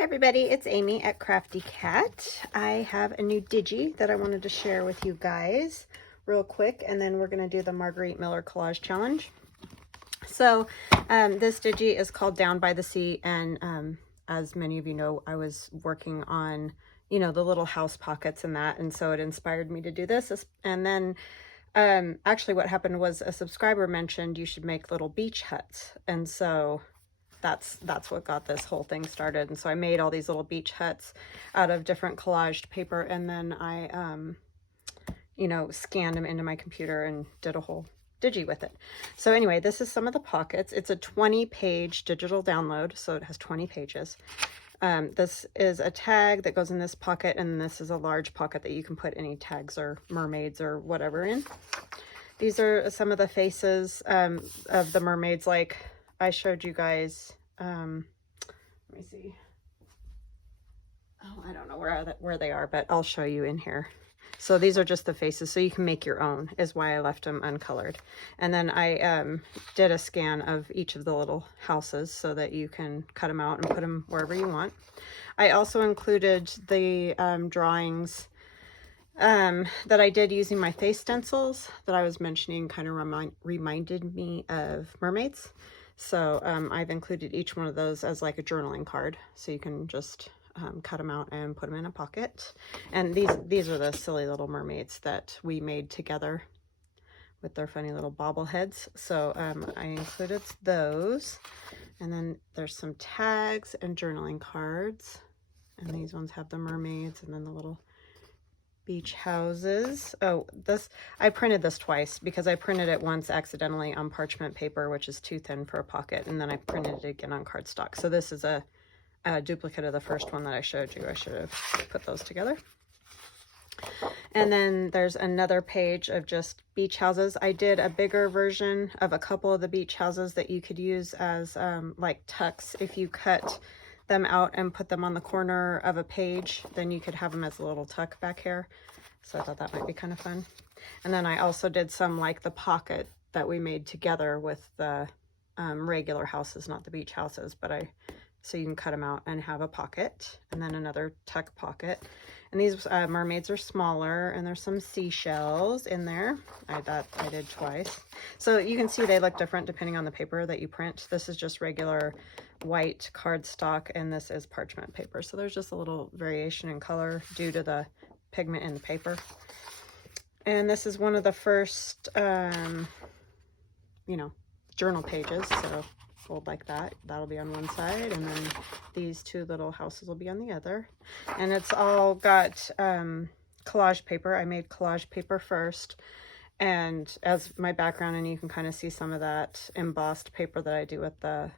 Hi everybody, it's Amy at Crafty Cat. I have a new digi that I wanted to share with you guys real quick, and then we're going to do the Margarete Miller Collage Challenge. So this digi is called Down by the Sea, and as many of you know, I was working on, the little house pockets and that, and so it inspired me to do this. And then actually what happened was a subscriber mentioned you should make little beach huts, and so that's what got this whole thing started. And so I made all these little beach huts out of different collaged paper, and then I scanned them into my computer and did a whole digi with it. So anyway, this is some of the pockets. It's a 20-page digital download, so it has 20 pages. This is a tag that goes in this pocket, and this is a large pocket that you can put any tags or mermaids or whatever in. These are some of the faces of the mermaids, like I showed you guys. Let me see. Oh, I don't know where they are, but I'll show you in here. So these are just the faces, so you can make your own, is why I left them uncolored. And then I did a scan of each of the little houses so that you can cut them out and put them wherever you want. I also included the drawings that I did using my face stencils that I was mentioning, kind of reminded me of mermaids. So I've included each one of those as like a journaling card, so you can just cut them out and put them in a pocket. And these are the silly little mermaids that we made together with their funny little bobbleheads. So I included those. And then there's some tags and journaling cards. And these ones have the mermaids and then the little beach houses. Oh, I printed this twice because I printed it once accidentally on parchment paper, which is too thin for a pocket, and then I printed it again on cardstock. So this is a duplicate of the first one that I showed you. I should have put those together. And then there's another page of just beach houses. I did a bigger version of a couple of the beach houses that you could use as like tucks. If you cut them out and put them on the corner of a page, then you could have them as a little tuck back here. So I thought that might be kind of fun. And then I also did some like the pocket that we made together with the regular houses, not the beach houses, but so you can cut them out and have a pocket, and then another tuck pocket. And these mermaids are smaller, and there's some seashells in there. I did twice. So you can see they look different depending on the paper that you print. This is just regular white cardstock, and this is parchment paper. So there's just a little variation in color due to the pigment in the paper. And this is one of the first, journal pages. So fold like that. That'll be on one side, and then these two little houses will be on the other. And it's all got collage paper. I made collage paper first, and as my background, and you can kind of see some of that embossed paper that I do with the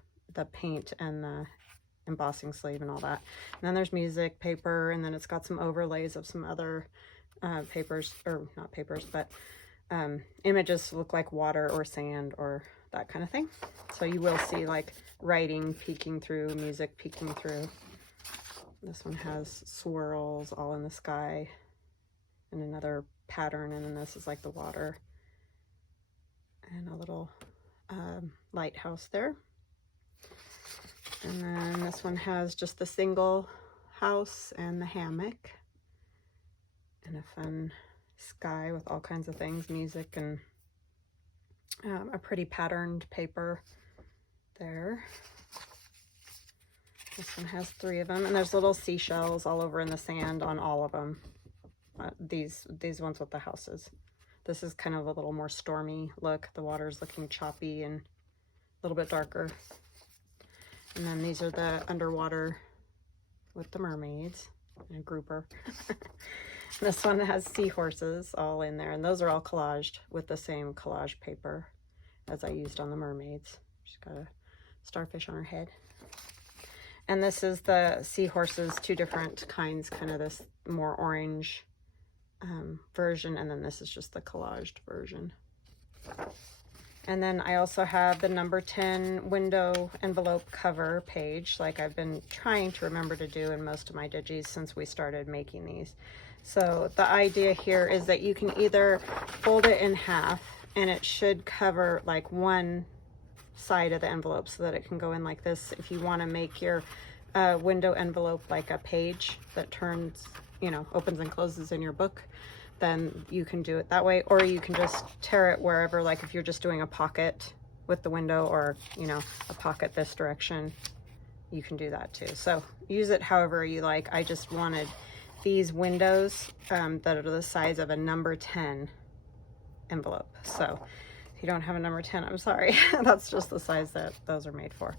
paint and the embossing sleeve and all that. And then there's music paper, and then it's got some overlays of some other papers, or not papers, but images look like water or sand or that kind of thing. So you will see like writing peeking through, music peeking through. This one has swirls all in the sky and another pattern, and then this is like the water and a little lighthouse there. And then this one has just the single house and the hammock and a fun sky with all kinds of things, music, and a pretty patterned paper there. This one has 3 of them, and there's little seashells all over in the sand on all of them. These ones with the houses. This is kind of a little more stormy look. The water's looking choppy and a little bit darker. And then these are the underwater with the mermaids and a grouper. This one has seahorses all in there, and those are all collaged with the same collage paper as I used on the mermaids. She's got a starfish on her head. And this is the seahorses, 2 different kinds, kind of this more orange version, and then this is just the collaged version. And then I also have the number 10 window envelope cover page, like I've been trying to remember to do in most of my digis since we started making these. So the idea here is that you can either fold it in half, and it should cover like one side of the envelope so that it can go in like this if you want to make your a window envelope, like a page that turns, you know, opens and closes in your book, then you can do it that way. Or you can just tear it wherever, like if you're just doing a pocket with the window, or, you know, a pocket this direction, you can do that too. So use it however you like. I just wanted these windows that are the size of a number 10 envelope. So if you don't have a number 10, I'm sorry. That's just the size that those are made for.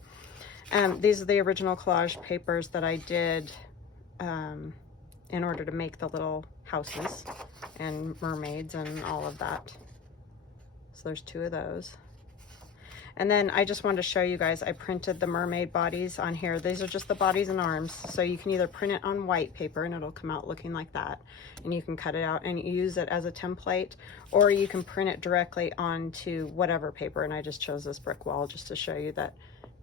These are the original collage papers that I did in order to make the little houses and mermaids and all of that. So there's 2 of those. And then I just wanted to show you guys, I printed the mermaid bodies on here. These are just the bodies and arms. So you can either print it on white paper and it'll come out looking like that. And you can cut it out and use it as a template, or you can print it directly onto whatever paper. And I just chose this brick wall just to show you that,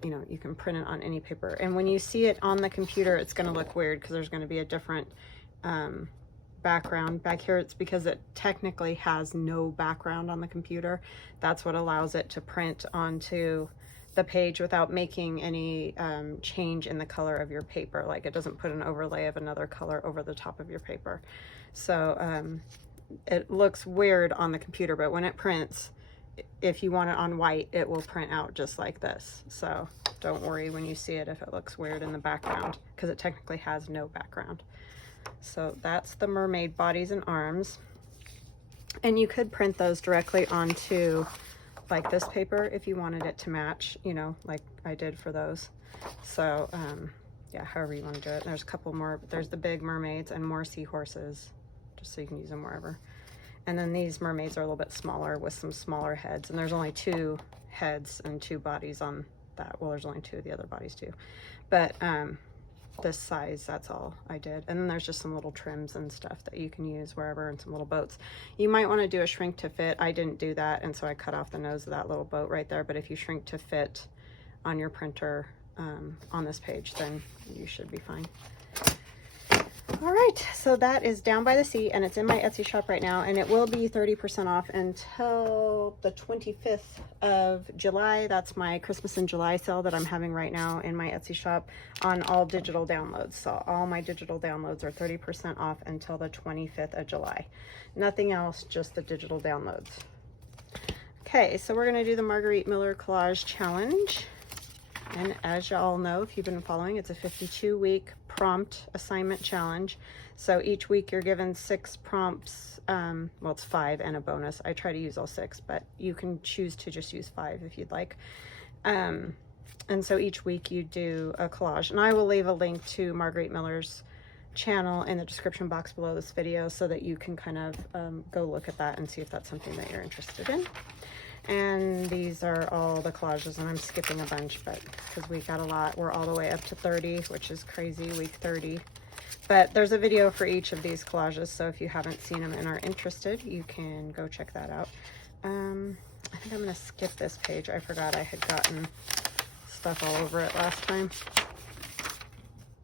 you know, you can print it on any paper. And when you see it on the computer, it's going to look weird because there's going to be a different background back here. It's because it technically has no background on the computer. That's what allows it to print onto the page without making any change in the color of your paper. Like it doesn't put an overlay of another color over the top of your paper. So it looks weird on the computer, but when it prints, if you want it on white, it will print out just like this. So don't worry when you see it if it looks weird in the background, because it technically has no background. So that's the mermaid bodies and arms. And you could print those directly onto like this paper if you wanted it to match, you know, like I did for those. So yeah, however you want to do it. There's a couple more. There's the big mermaids and more seahorses, just so you can use them wherever. And then these mermaids are a little bit smaller with some smaller heads, and there's only 2 heads and 2 bodies on that. Well, there's only 2 of the other bodies too, but this size, that's all I did. And then there's just some little trims and stuff that you can use wherever, and some little boats. You might want to do a shrink to fit. I didn't do that, and so I cut off the nose of that little boat right there. But if you shrink to fit on your printer on this page, then you should be fine. All right, so that is Down by the Sea, and it's in my Etsy shop right now, and it will be 30% off until the 25th of July. That's my Christmas in July sale that I'm having right now in my Etsy shop on all digital downloads. So all my digital downloads are 30% off until the 25th of July. Nothing else, just the digital downloads. Okay, so we're gonna do the Margarete Miller Collage Challenge. And as y'all know, if you've been following, it's a 52-week prompt assignment challenge. So each week you're given 6 prompts. Well, it's 5 and a bonus. I try to use all 6, but you can choose to just use 5 if you'd like. And so each week you do a collage. And I will leave a link to Margarete Miller's channel in the description box below this video so that you can kind of go look at that and see if that's something that you're interested in. And these are all the collages, and I'm skipping a bunch, but because we got a lot. We're all the way up to 30, which is crazy, week 30. But there's a video for each of these collages, so if you haven't seen them and are interested, you can go check that out. I think I'm going to skip this page. I forgot I had gotten stuff all over it last time.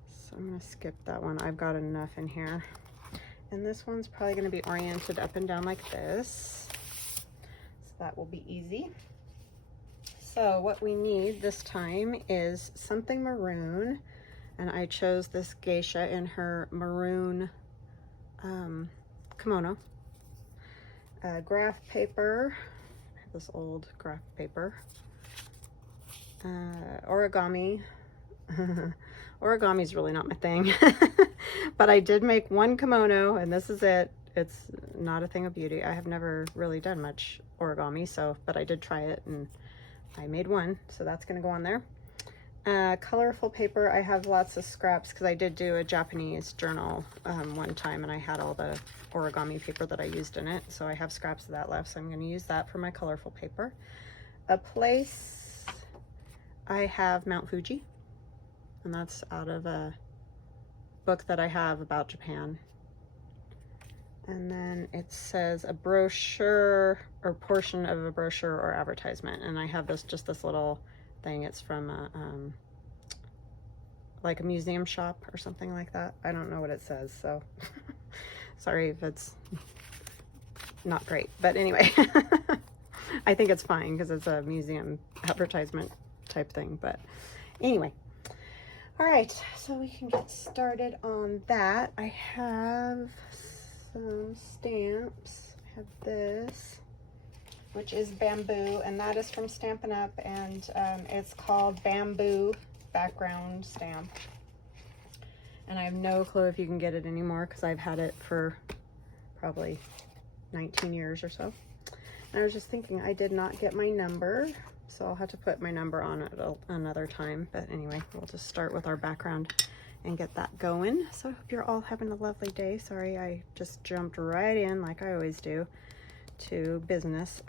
So I'm going to skip that one. I've got enough in here. And this one's probably going to be oriented up and down like this. That will be easy. So what we need this time is something maroon, and I chose this geisha in her maroon kimono. Graph paper, I have this old graph paper. Origami. Origami is really not my thing, but I did make one kimono, and this is it. It's not a thing of beauty. I have never really done much origami, but I did try it and I made one, so that's gonna go on there. Colorful paper, I have lots of scraps because I did do a Japanese journal one time, and I had all the origami paper that I used in it, so I have scraps of that left, so I'm gonna use that for my colorful paper. A place, I have Mount Fuji, and that's out of a book that I have about Japan. And then it says a brochure or portion of a brochure or advertisement. And I have just this little thing. It's from like a museum shop or something like that. I don't know what it says, so sorry if it's not great. But anyway, I think it's fine because it's a museum advertisement type thing. But anyway. All right, so we can get started on that. I have some stamps. I have this, which is bamboo, and that is from Stampin' Up, and it's called Bamboo Background Stamp. And I have no clue if you can get it anymore because I've had it for probably 19 years or so. And I was just thinking I did not get my number, so I'll have to put my number on it another time. But anyway, we'll just start with our background and get that going. So I hope you're all having a lovely day. Sorry, I just jumped right in like I always do to business.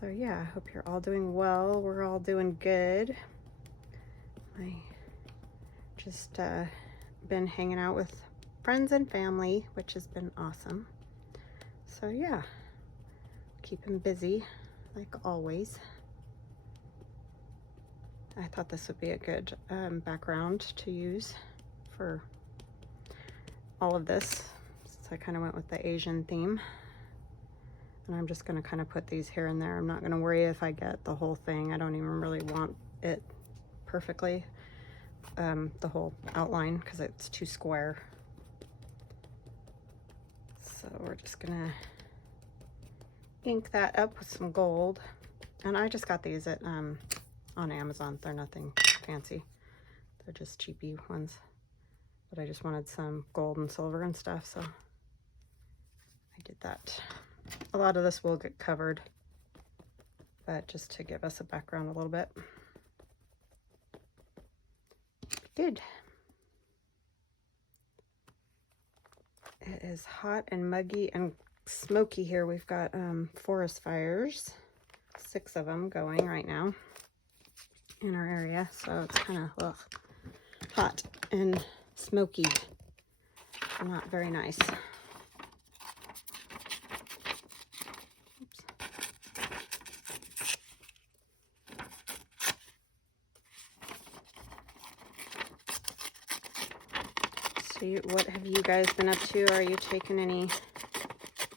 So yeah, I hope you're all doing well. We're all doing good. I just been hanging out with friends and family, which has been awesome. So yeah, keeping busy like always. I thought this would be a good background to use for all of this. So I kind of went with the Asian theme. And I'm just going to kind of put these here and there. I'm not going to worry if I get the whole thing. I don't even really want it perfectly, the whole outline, because it's too square. So we're just going to ink that up with some gold. And I just got these at on Amazon. They're nothing fancy. They're just cheapy ones. But I just wanted some gold and silver and stuff, so I did that. A lot of this will get covered, but just to give us a background a little bit. Good. It is hot and muggy and smoky here. We've got forest fires, 6 of them going right now in our area, so it's kind of hot and smoky. Not very nice. What have you guys been up to? Are you taking any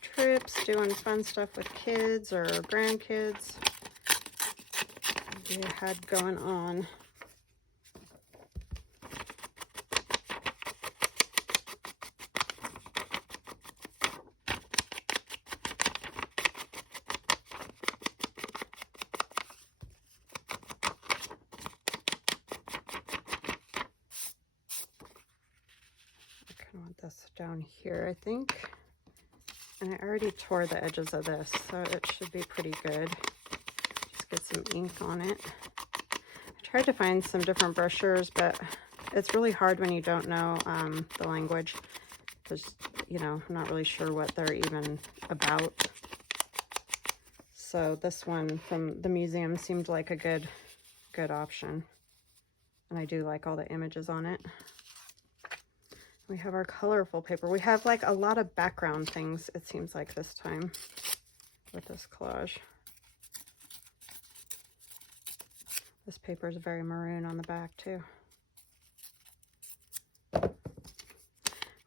trips, doing fun stuff with kids or grandkids? What have you had going on? Want this down here, I think. And I already tore the edges of this, so it should be pretty good. Just get some ink on it. I tried to find some different brochures, but it's really hard when you don't know the language. Just, you know, I'm not really sure what they're even about. So this one from the museum seemed like a good option. And I do like all the images on it. We have our colorful paper. We have like a lot of background things, it seems like this time with this collage. This paper is very maroon on the back too.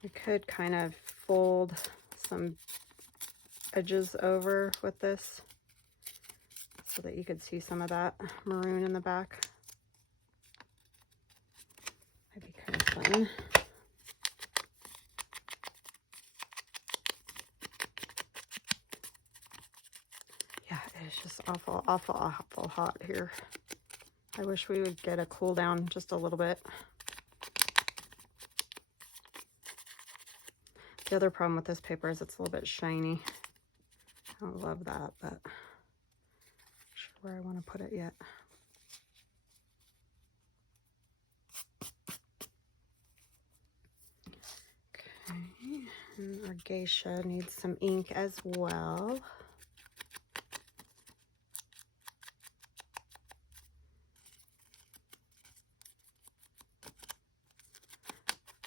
We could kind of fold some edges over with this so that you could see some of that maroon in the back. That'd be kind of fun. It's just awful, awful, awful hot here. I wish we would get a cool down just a little bit. The other problem with this paper is it's a little bit shiny. I don't love that, but I'm not sure where I want to put it yet. Okay, and our geisha needs some ink as well.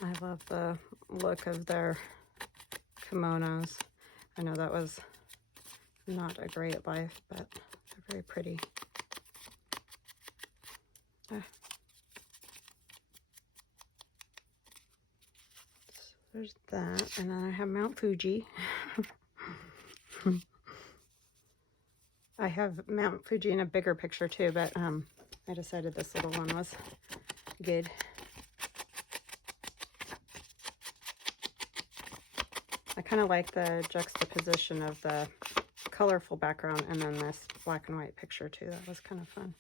I love the look of their kimonos. I know that was not a great life, but they're very pretty. So there's that, and then I have Mount Fuji. I have Mount Fuji in a bigger picture too, but I decided this little one was good. I kind of like the juxtaposition of the colorful background and then this black and white picture too. That was kind of fun.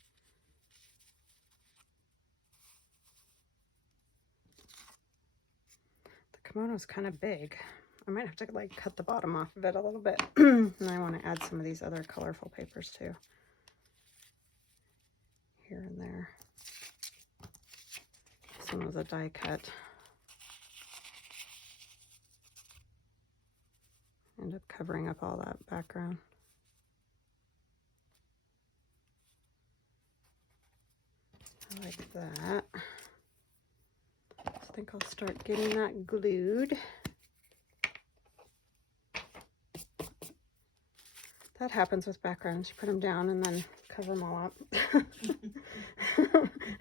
The kimono's kind of big. I might have to like cut the bottom off of it a little bit. And I want to add some of these other colorful papers too. Here and there. This one was a die cut. End up covering up all that background. I like that. I think I'll start getting that glued. That happens with backgrounds. You put them down and then cover them all up. I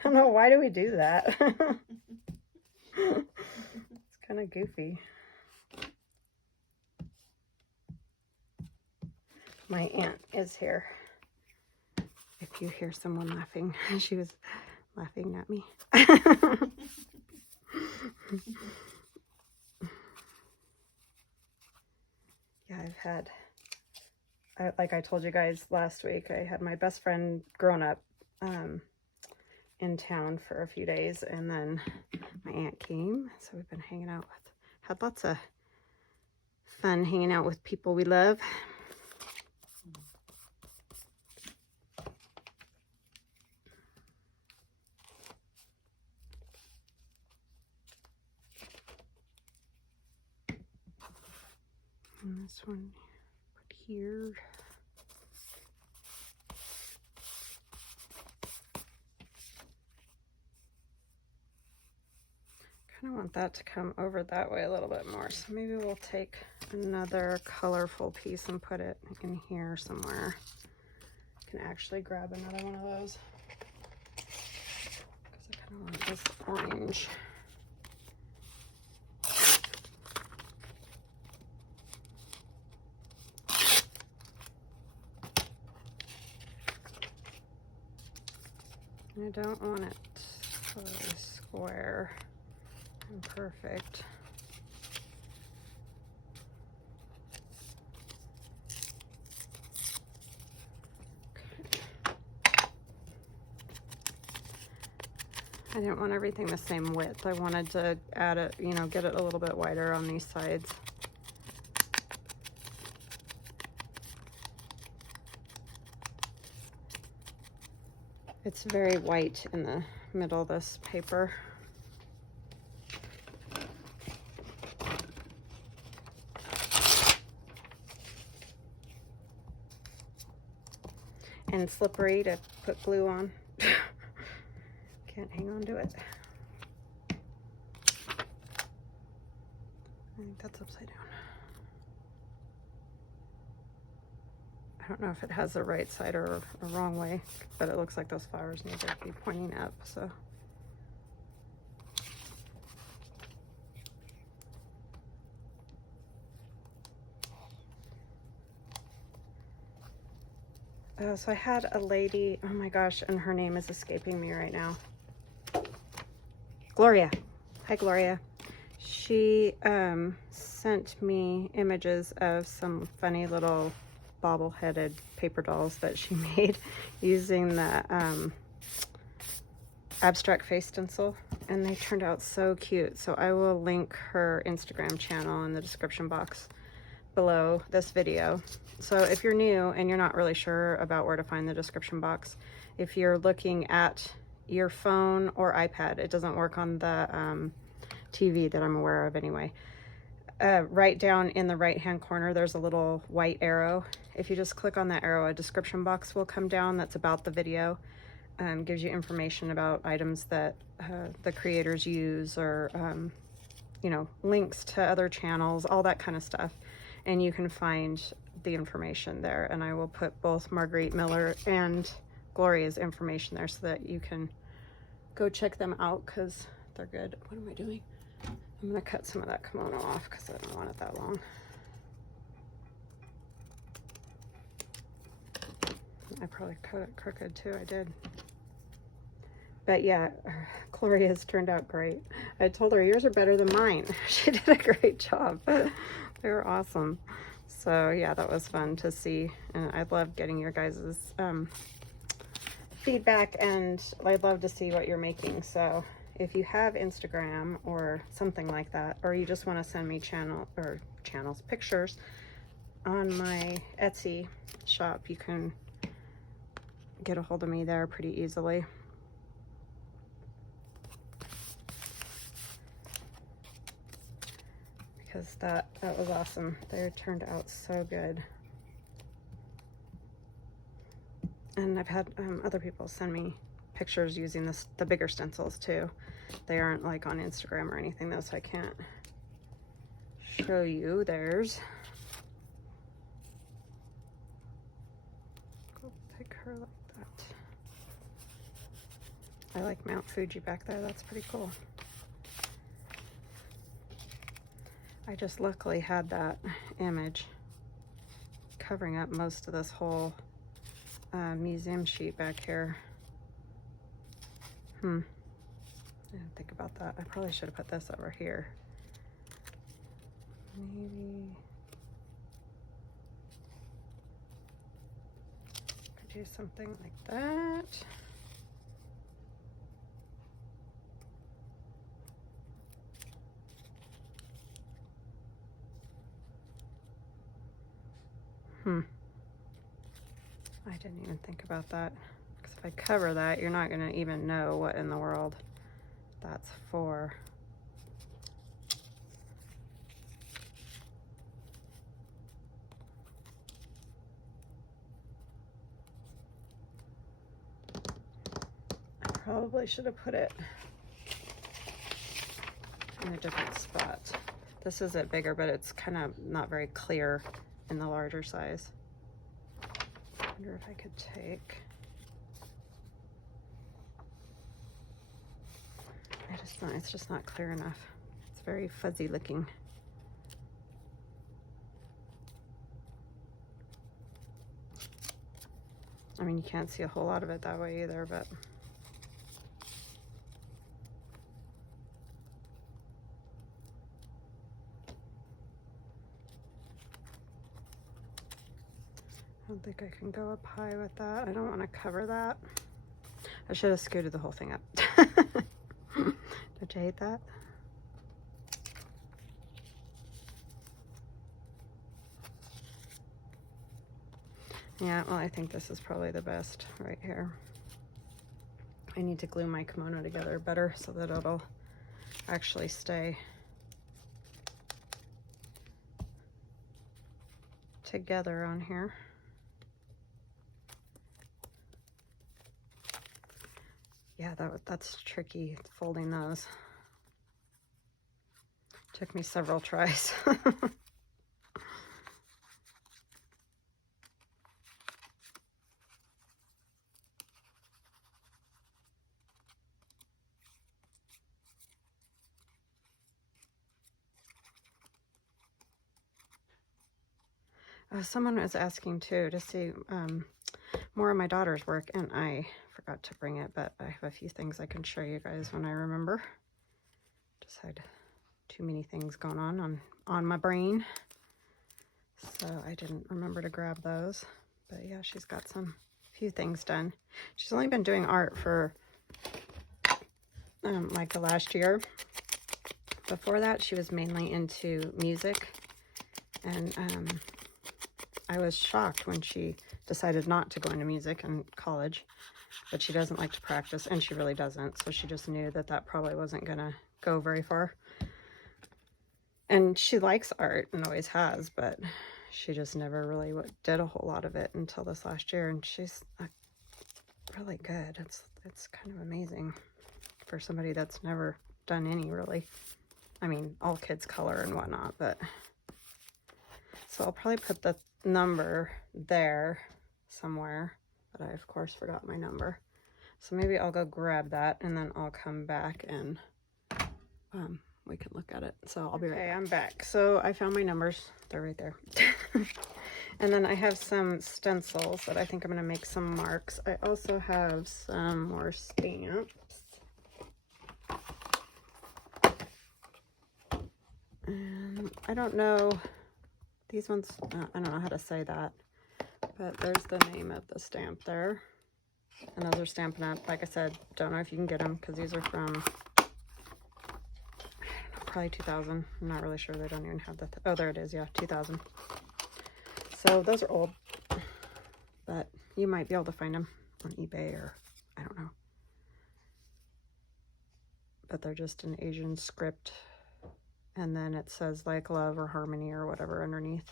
don't know, why do we do that? It's kind of goofy. My aunt is here. If you hear someone laughing, she was laughing at me. Yeah, I've had, like I told you guys last week, I had my best friend grown up in town for a few days, and then my aunt came, so we've been hanging out with, had lots of fun hanging out with people we love. And this one put here. Kind of want that to come over that way a little bit more. So maybe we'll take another colorful piece and put it in here somewhere. I can actually grab another one of those because I kind of want this orange. I don't want it totally square and perfect. Okay. I didn't want everything the same width. I wanted to add it, you know, get it a little bit wider on these sides. It's very white in the middle of this paper. And slippery to put glue on. Can't hang on to it. I think that's upside down. I don't know if it has the right side or a wrong way, but it looks like those flowers need to be pointing up, so. So I had a lady, oh my gosh, and her name is escaping me right now. Gloria. Hi, Gloria. She sent me images of some funny little bobble-headed paper dolls that she made using the abstract face stencil, and they turned out so cute. So I will link her Instagram channel in the description box below this video. So if you're new and you're not really sure about where to find the description box, if you're looking at your phone or iPad, it doesn't work on the TV that I'm aware of anyway. Right down in the right hand corner there's a little white arrow. If you just click on that arrow, a description box will come down that's about the video. Gives you information about items that the creators use, or you know, links to other channels, all that kind of stuff, and you can find the information there. And I will put both Margarete Miller and Gloria's information there so that you can go check them out because they're good. What am I doing? I'm gonna cut some of that kimono off because I don't want it that long. I probably cut it crooked too, I did. But yeah, Gloria's turned out great. I told her yours are better than mine. She did a great job. They were awesome. So yeah, that was fun to see, and I love getting your guys's feedback, and I'd love to see what you're making. So if you have Instagram or something like that, or you just want to send me pictures on my Etsy shop, you can get a hold of me there pretty easily. Because that was awesome. They turned out so good. And I've had other people send me pictures using the bigger stencils too. They aren't like on Instagram or anything though, so I can't show you theirs. Go pick her like that. I like Mount Fuji back there. That's pretty cool. I just luckily had that image covering up most of this whole museum sheet back here. I didn't think about that. I probably should have put this over here. Maybe could do something like that. I didn't even think about that. Because if I cover that, you're not going to even know what in the world that's for. I probably should have put it in a different spot. This is it bigger, but it's kind of not very clear in the larger size. I wonder if I could take, it's just not clear enough. It's very fuzzy looking. I mean, you can't see a whole lot of it that way either, but I don't think I can go up high with that. I don't want to cover that. I should have scooted the whole thing up. Don't you hate that? Yeah, well, I think this is probably the best right here. I need to glue my kimono together better so that it'll actually stay together on here. Yeah, that's tricky, folding those. Took me several tries. Someone was asking too to see more of my daughter's work, and I forgot to bring it, but I have a few things I can show you guys when I remember. Just had too many things going on my brain, so I didn't remember to grab those. But yeah, she's got few things done. She's only been doing art for like the last year. Before that, she was mainly into music, and I was shocked when she decided not to go into music in college, but she doesn't like to practice, and she really doesn't, so she just knew that that probably wasn't gonna go very far. And she likes art and always has, but she just never really did a whole lot of it until this last year, and she's really good. It's kind of amazing for somebody that's never done any, really. I mean, all kids color and whatnot, but so I'll probably put the number there somewhere, but I of course forgot my number, so maybe I'll go grab that and then I'll come back and we can look at it. So I'll be right back. I'm back. So I found my numbers. They're right there. And then I have some stencils that I think I'm going to make some marks. I also have some more stamps. I don't know, these ones, I don't know how to say that, but there's the name of the stamp there. And those are Stampin' Up. Like I said, don't know if you can get them because these are from, I don't know, probably 2000. I'm not really sure. They don't even have the, oh, there it is. Yeah, 2000. So those are old, but you might be able to find them on eBay or I don't know. But they're just an Asian script. And then it says like love or harmony or whatever underneath.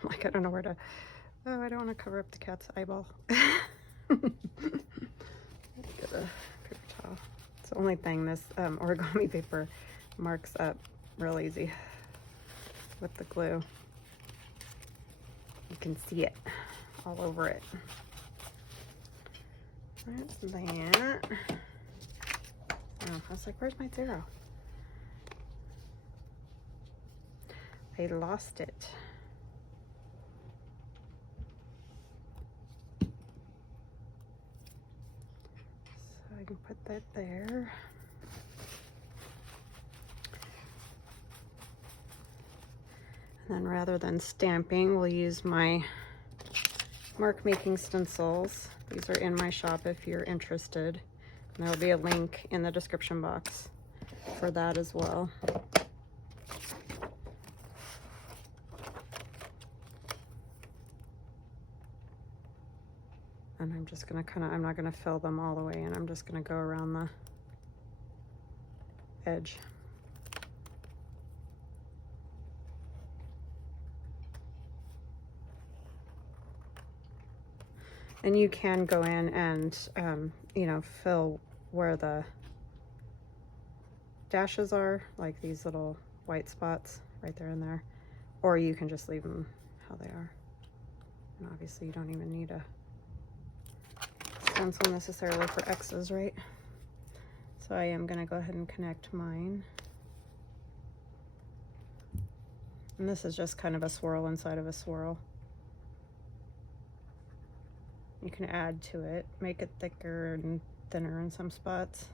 I'm like, I don't know where to, oh, I don't want to cover up the cat's eyeball. Get a paper towel. It's the only thing this origami paper marks up real easy with the glue. You can see it all over it. That's that. Oh, I was like, where's my 0? I lost it. So I can put that there. And then rather than stamping, we'll use my mark making stencils. These are in my shop if you're interested. And there'll be a link in the description box for that as well. And I'm just gonna I'm not gonna fill them all the way in. I'm just gonna go around the edge. And you can go in and, you know, fill where the dashes are, like these little white spots right there and there. Or you can just leave them how they are. And obviously you don't even need a stencil necessarily for X's, right? So I am going to go ahead and connect mine. And this is just kind of a swirl inside of a swirl. You can add to it, make it thicker and thinner in some spots.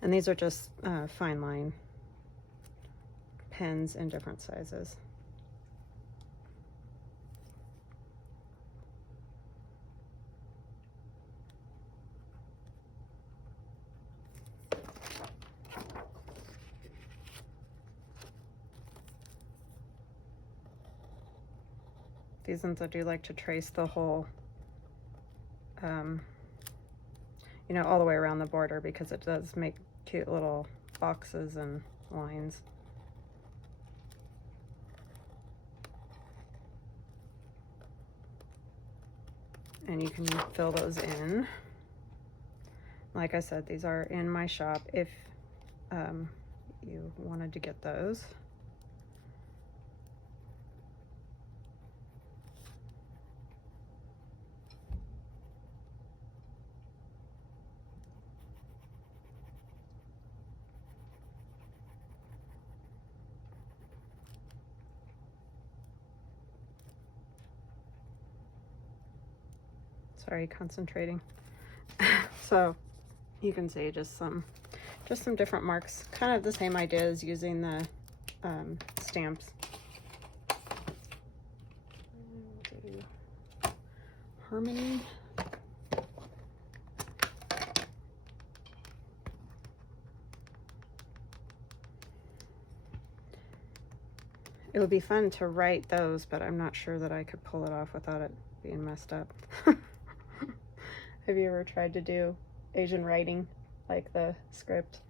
And these are just fine line pens in different sizes. These ones I do like to trace the whole, you know, all the way around the border because it does make cute little boxes and lines. And you can fill those in. Like I said, these are in my shop if you wanted to get those. Sorry, concentrating. So you can see just some different marks, kind of the same idea as using the stamps. Do harmony. It would be fun to write those, but I'm not sure that I could pull it off without it being messed up. Have you ever tried to do Asian writing, like the script?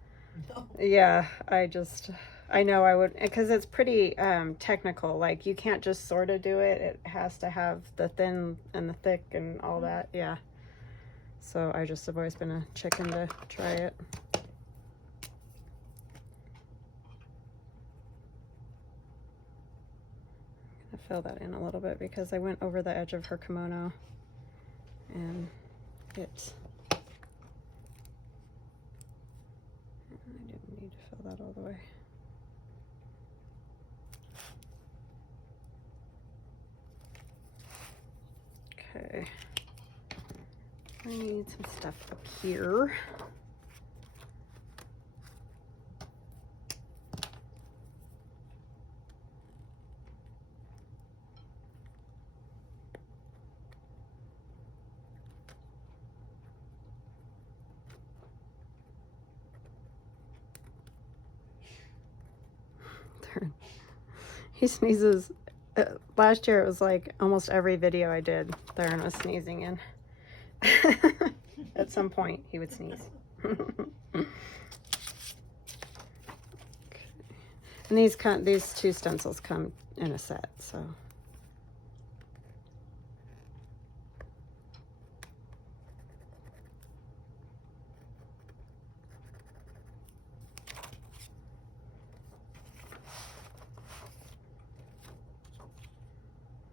No. Yeah, I know I would, because it's pretty technical. Like, you can't just sort of do it. It has to have the thin and the thick and all that. Yeah. So I just have always been a chicken to try it. I'm gonna fill that in a little bit because I went over the edge of her kimono and it that all the way. Okay. I need some stuff up here. He sneezes. Last year it was like almost every video I did, Theron was sneezing in. At some point he would sneeze. Okay. And these two stencils come in a set, so.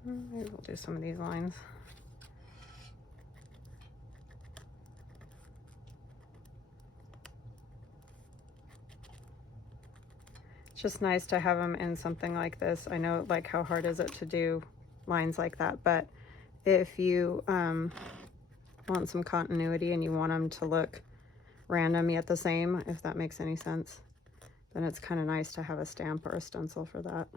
Maybe we'll do some of these lines. It's just nice to have them in something like this. I know, like, how hard is it to do lines like that, but if you want some continuity and you want them to look random yet the same, if that makes any sense, then it's kind of nice to have a stamp or a stencil for that.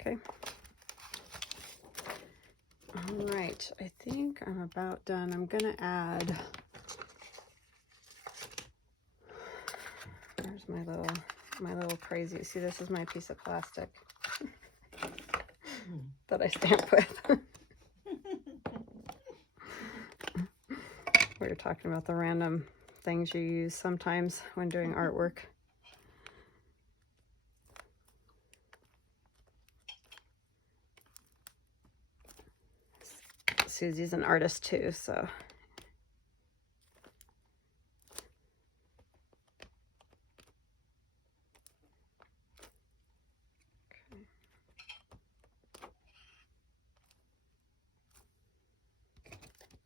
Okay. All right, I think I'm about done. I'm gonna add, there's my little crazy. See, this is my piece of plastic that I stamp with. We were talking about the random things you use sometimes when doing artwork. Susie's an artist too, so. Okay.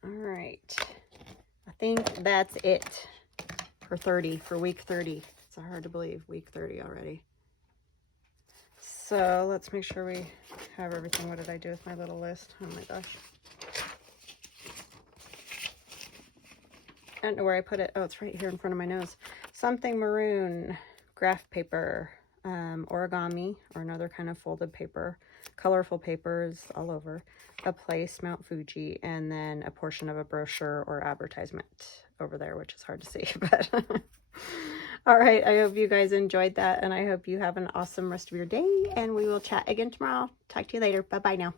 All right, I think that's it for week 30. It's hard to believe, week 30 already. So let's make sure we have everything. What did I do with my little list? Oh my gosh. I don't know where I put it. Oh, it's right here in front of my nose. Something maroon, graph paper, origami, or another kind of folded paper, colorful papers all over, a place, Mount Fuji, and then a portion of a brochure or advertisement over there, which is hard to see, but all right, I hope you guys enjoyed that, and I hope you have an awesome rest of your day, and we will chat again tomorrow. Talk to you later. Bye-bye now.